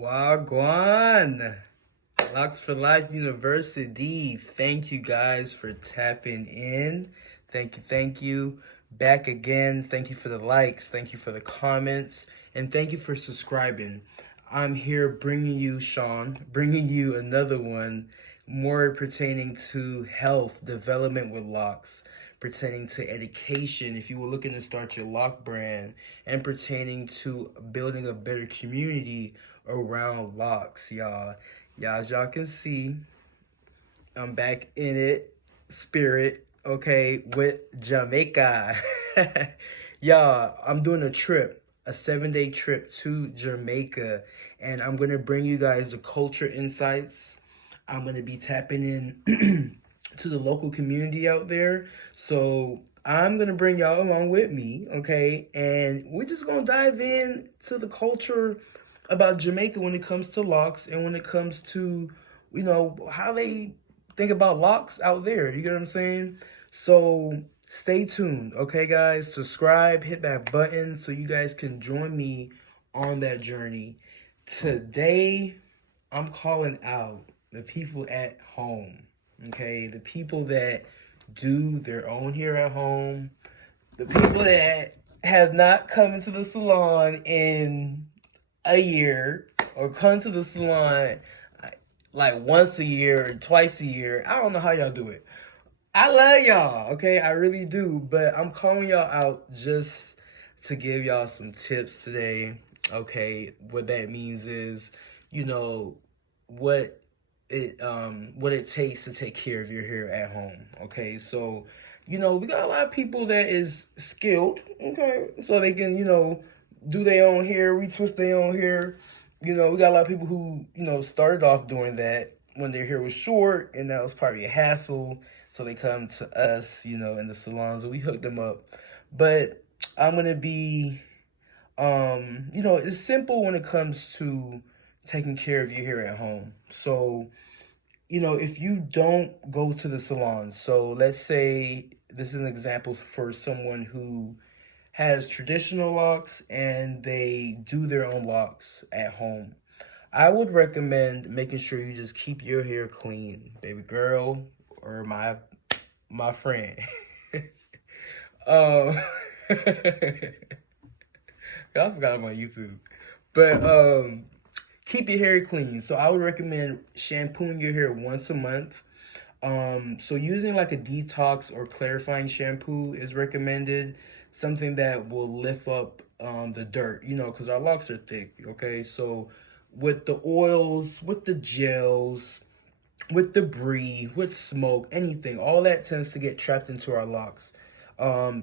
Wagwan! Locs For Life University. Thank you guys for tapping in. Thank you. Back again. Thank you for the likes. Thank you for the comments. And thank you for subscribing. I'm here bringing you, Sean, bringing you another one more pertaining to health, development with locks, pertaining to education if you were looking to start your lock brand, and pertaining to building a better community around locks, y'all. As y'all can see, I'm back in it, spirit, okay, with Jamaica. Y'all, I'm doing a trip, a 7-day trip to Jamaica, and I'm going to bring you guys the culture insights. I'm going to be tapping in to the local community out there. So I'm going to bring y'all along with me, okay? And we're just going to dive in to the culture about Jamaica when it comes to locks and when it comes to, how they think about locks out there. You get what I'm saying? So stay tuned, okay, guys? Subscribe, hit that button so you guys can join me on that journey. Today, I'm calling out the people at home, okay? The people that do their own hair at home, the people that have not come into the salon in a year or come to the salon like once a year or twice a year. I don't know how y'all do it. I love y'all, okay? I really do, but I'm calling y'all out just to give y'all some tips today, okay? What that means is, what it takes to take care of your hair at home, okay? So, we got a lot of people that is skilled, okay? So they can, do their own hair, retwist their own hair. We got a lot of people who, started off doing that when their hair was short, and that was probably a hassle. So they come to us, in the salons, and we hook them up. But I'm going to be, it's simple when it comes to taking care of your hair at home. So, if you don't go to the salon, so let's say this is an example for someone who has traditional locks and they do their own locks at home. I would recommend making sure you just keep your hair clean, baby girl, or my friend. I forgot I'm on YouTube. But keep your hair clean. So I would recommend shampooing your hair once a month. So using like a detox or clarifying shampoo is recommended. Something that will lift up the dirt, because our locks are thick, okay? So with the oils, with the gels, with debris, with smoke, anything, all that tends to get trapped into our locks.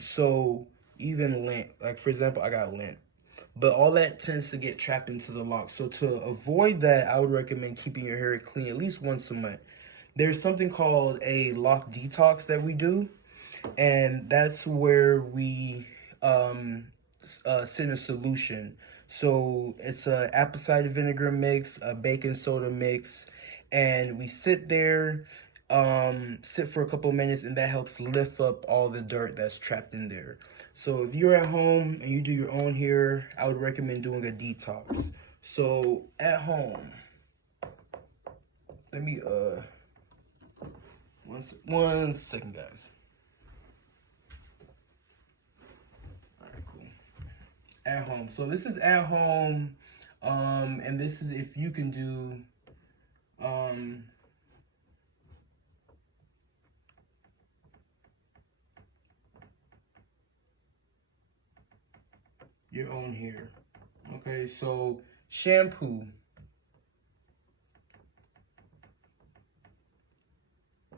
So even lint, like for example, I got lint. But all that tends to get trapped into the lock. So to avoid that, I would recommend keeping your hair clean at least once a month. There's something called a lock detox that we do. And that's where we send a solution. So it's a apple cider vinegar mix, a baking soda mix. And we sit there, sit for a couple minutes, and that helps lift up all the dirt that's trapped in there. So if you're at home and you do your own hair, I would recommend doing a detox. So at home, let me, one second, guys. All right, cool. At home. So this is at home, and this is if you can do, your own hair. Okay, so shampoo.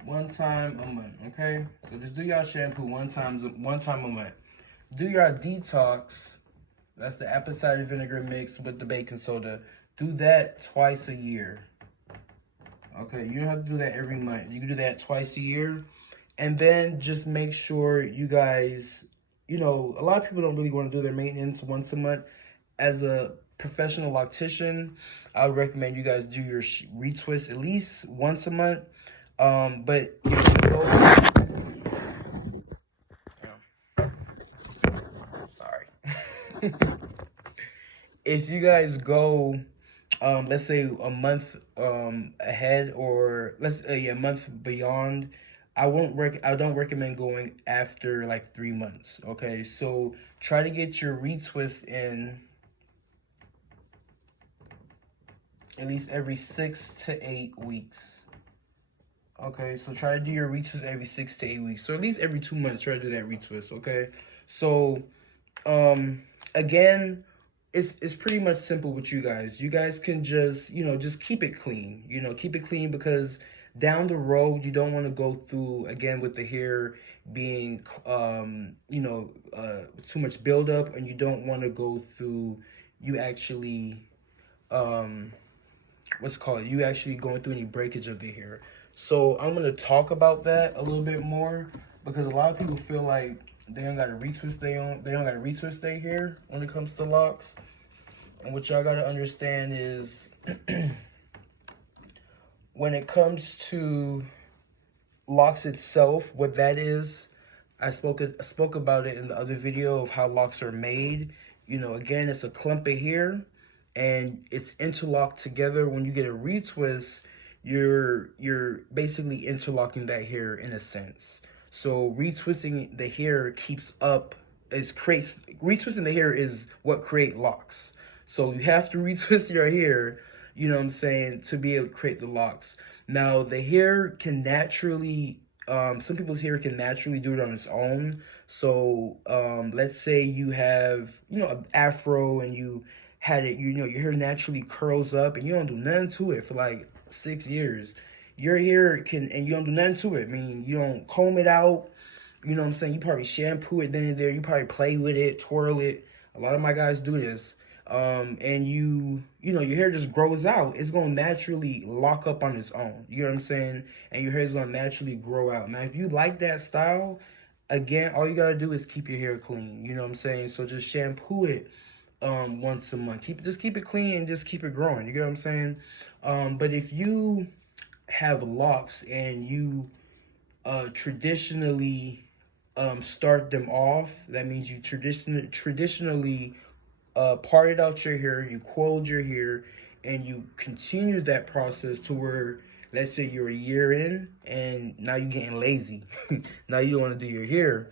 One time a month, okay? So just do your shampoo one time a month. Do your detox. That's the apple cider vinegar mix with the baking soda. Do that twice a year. Okay, you don't have to do that every month. You can do that twice a year. And then just make sure you guys, a lot of people don't really want to do their maintenance once a month. As a professional loctician, I would recommend you guys do your retwist at least once a month. But if you go, sorry. If you guys go let's say a month ahead, or a month beyond, I don't recommend going after like 3 months. Okay, so try to get your retwist in at least every 6 to 8 weeks. Okay, so try to do your retwist every 6 to 8 weeks. So at least every 2 months, try to do that retwist. Okay, so again, it's pretty much simple with you guys. You guys can just, just keep it clean. Keep it clean, because down the road you don't want to go through again with the hair being too much buildup, and you don't want to go through you actually you actually going through any breakage of the hair. So I'm going to talk about that a little bit more, because a lot of people feel like they don't got to retwist their hair when it comes to locks. And what y'all got to understand is when it comes to locks itself, what that is, I spoke about it in the other video of how locks are made. Again, it's a clump of hair and it's interlocked together. When you get a retwist, you're basically interlocking that hair in a sense. So retwisting the hair retwisting the hair is what create locks. So you have to retwist your hair, to be able to create the locks. Now the hair can naturally, some people's hair can naturally do it on its own. So let's say you have, an afro, and you had it, your hair naturally curls up and you don't do nothing to it for like 6 years. Your hair and you don't do nothing to it. I mean, you don't comb it out. You probably shampoo it then and there. You probably play with it, twirl it. A lot of my guys do this. And your hair just grows out. It's going to naturally lock up on its own. You know what I'm saying? And your hair is going to naturally grow out. Now, if you like that style, again, all you got to do is keep your hair clean. You know what I'm saying? So just shampoo it once a month. Just keep it clean and just keep it growing. You get what I'm saying? But if you have locks and you traditionally start them off, that means you traditionally parted out your hair, you coiled your hair, and you continue that process to where, let's say you're a year in and now you're getting lazy. Now you don't want to do your hair.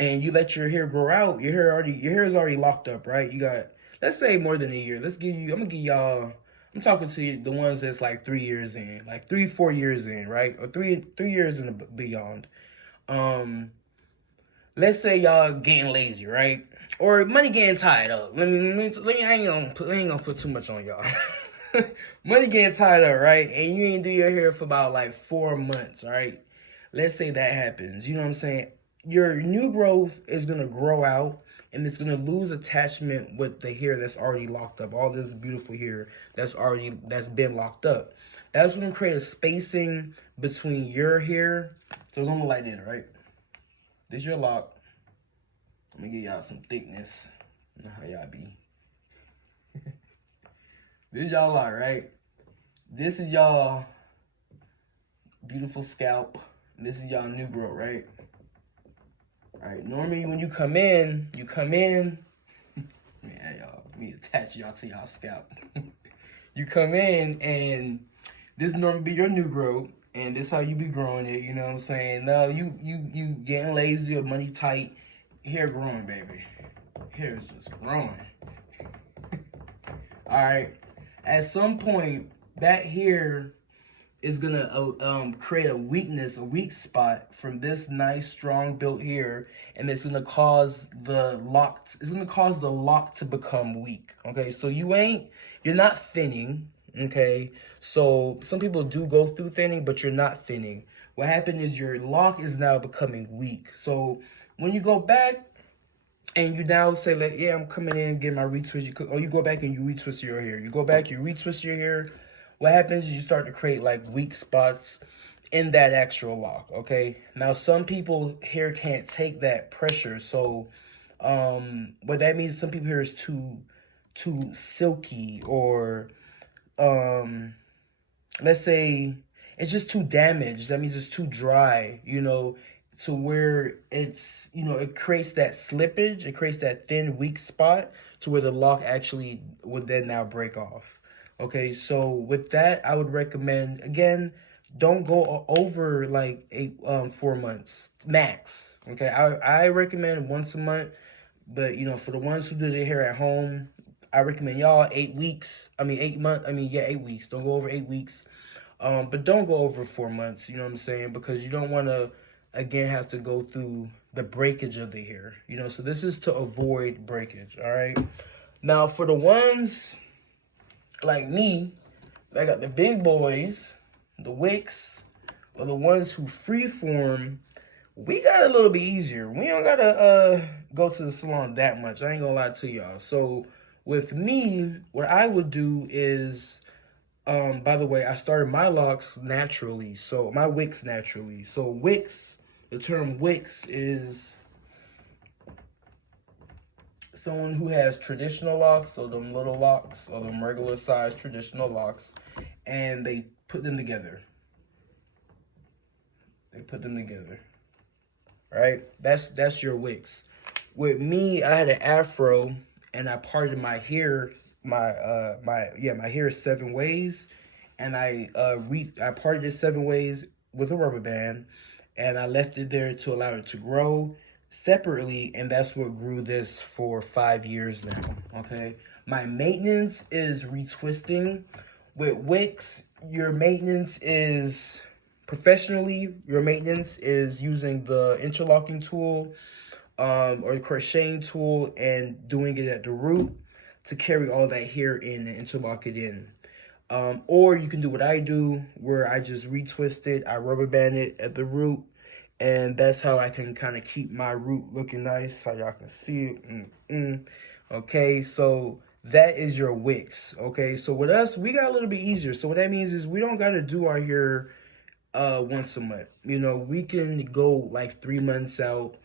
And you let your hair grow out, your hair is already locked up, right? You got, let's say, more than a year. I'm gonna give y'all, I'm talking to the ones that's like 3 years in, like 3-4 years in, right? Or three years and beyond. Let's say y'all getting lazy, right? Or money getting tied up. I ain't gonna put too much on y'all. Money getting tied up, right? And you ain't do your hair for about like 4 months, right? Let's say that happens. You know what I'm saying? Your new growth is going to grow out, and it's going to lose attachment with the hair that's already locked up. All this beautiful hair that's been locked up. That's going to create a spacing between your hair. So it's going to look like this, right? This is your lock. Let me give y'all some thickness. You know how y'all be. This is y'all lock, right? This is y'all beautiful scalp. This is y'all new growth, right? All right, normally when you come in, man, y'all, let me attach y'all to y'all scalp. You come in, and this normally be your new growth, and this how you be growing it, you know what I'm saying? Now, you getting lazy or money tight, hair growing, baby. Hair is just growing. All right, at some point, that hair is gonna create a weak spot from this nice strong built hair, and it's gonna cause the lock to become weak. Okay, so you're not thinning. Okay, so some people do go through thinning, but you're not thinning. What happened is your lock is now becoming weak. So when you go back and you now say, like, yeah, I'm coming in, get my retwist, or you go back and you retwist your hair. You go back, you retwist your hair. What happens is you start to create like weak spots in that actual lock, okay? Now, some people hair can't take that pressure. So what that means, some people hair is too silky, or let's say it's just too damaged. That means it's too dry, to where it's, it creates that slippage. It creates that thin, weak spot. to where the lock actually would then now break off. Okay, so with that, I would recommend, again, don't go over like 4 months max. Okay, I recommend once a month, but you know, for the ones who do their hair at home, I recommend y'all 8 weeks. I mean 8 months. I mean, yeah, 8 weeks. Don't go over 8 weeks. But don't go over 4 months. You know what I'm saying? Because you don't want to again have to go through the breakage of the hair. You know, so this is to avoid breakage. All right. Now for the ones like me, I got the big boys, the wicks, or the ones who freeform. We got a little bit easier. We don't gotta go to the salon that much. I ain't gonna lie to y'all. So with me, what I would do is, by the way, I started my locks naturally. So my wicks naturally. So wicks, the term wicks is someone who has traditional locks, so them little locks, or them regular size traditional locks, and they put them together. They put them together. Right? That's your wicks. With me, I had an afro and I parted my hair, my hair 7 ways, and I parted it 7 ways with a rubber band, and I left it there to allow it to grow separately, and that's what grew this for 5 years now. Okay, my maintenance is retwisting. With wicks, your maintenance is professionally, your maintenance is using the interlocking tool or the crocheting tool and doing it at the root to carry all that hair in and interlock it in. Or you can do what I do, where I just retwist it, I rubber band it at the root, and that's how I can kind of keep my root looking nice, how y'all can see it. Okay, so that is your wicks. Okay, so with us, we got a little bit easier. So what that means is we don't got to do our hair once a month. You know, we can go like 3 months out,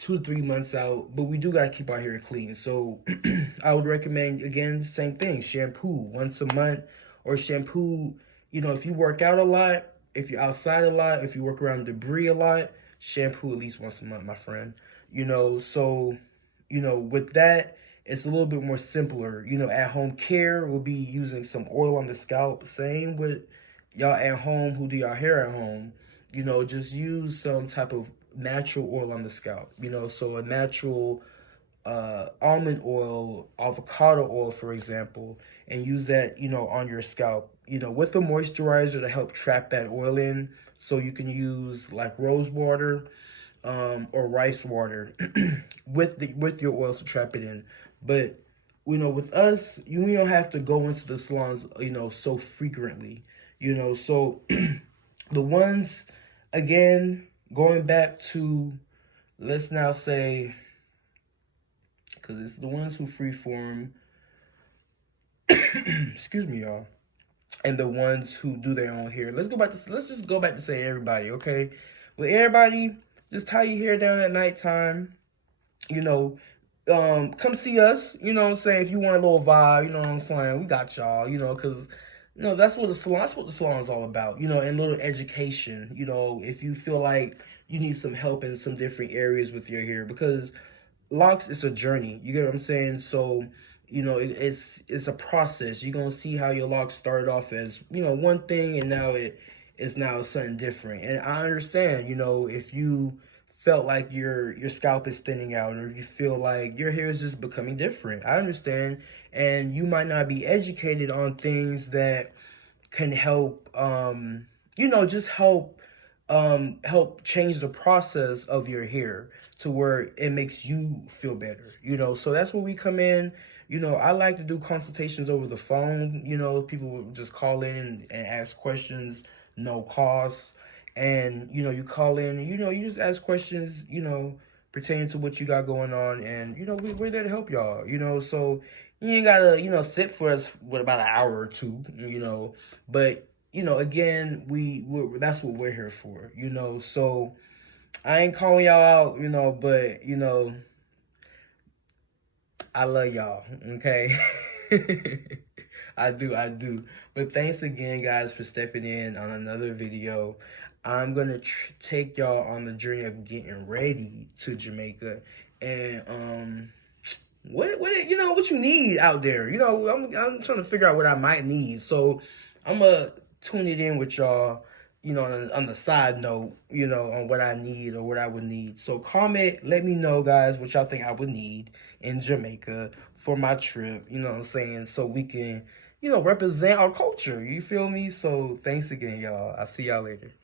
2 to 3 months out, but we do got to keep our hair clean. So I would recommend, again, same thing, shampoo once a month, or shampoo, you know, if you work out a lot, if you're outside a lot, if you work around debris a lot, shampoo at least once a month, my friend. You know, so, you know, with that, it's a little bit more simpler. You know, at home care will be using some oil on the scalp. Same with y'all at home who do y'all hair at home. You know, just use some type of natural oil on the scalp. You know, so a natural almond oil, avocado oil, for example, and use that, you know, on your scalp, you know, with a moisturizer to help trap that oil in. So you can use like rose water or rice water with your oils to trap it in. But, you know, with us, we don't have to go into the salons, you know, so frequently, you know. So the ones, again, going back to, let's now say, because it's the ones who freeform, excuse me, y'all, and the ones who do their own hair. Let's just go back to say everybody, okay? With everybody, just tie your hair down at nighttime. You know, come see us. You know what I'm saying? If you want a little vibe, you know what I'm saying? We got y'all. You know, because you know that's what the salon is all about. You know, and little education. You know, if you feel like you need some help in some different areas with your hair, because locks is a journey. You get what I'm saying? So, you know, it's a process. You're gonna see how your locks started off as, you know, one thing, and now it is now something different. And I understand, you know, if you felt like your scalp is thinning out, or you feel like your hair is just becoming different, I understand. And you might not be educated on things that can help, you know, just help change the process of your hair to where it makes you feel better, you know. So that's where we come in. You know, I like to do consultations over the phone. You know, people will just call in and ask questions, no cost. And, you know, you call in and, you know, you just ask questions, you know, pertaining to what you got going on. And, you know, we're there to help y'all, you know. So you ain't got to, you know, sit for us with about an hour or two, you know. But, you know, again, that's what we're here for, you know. So I ain't calling y'all out, you know, but, you know, I love y'all, okay? I do. But thanks again, guys, for stepping in on another video. I'm going to take y'all on the journey of getting ready to Jamaica. And what you need out there. I'm trying to figure out what I might need. So I'm gonna tune it in with y'all, on the side note, on what I need or what I would need. So comment, let me know, guys, what y'all think I would need in Jamaica for my trip, you know what I'm saying? So we can, represent our culture. You feel me? So thanks again, y'all. I'll see y'all later.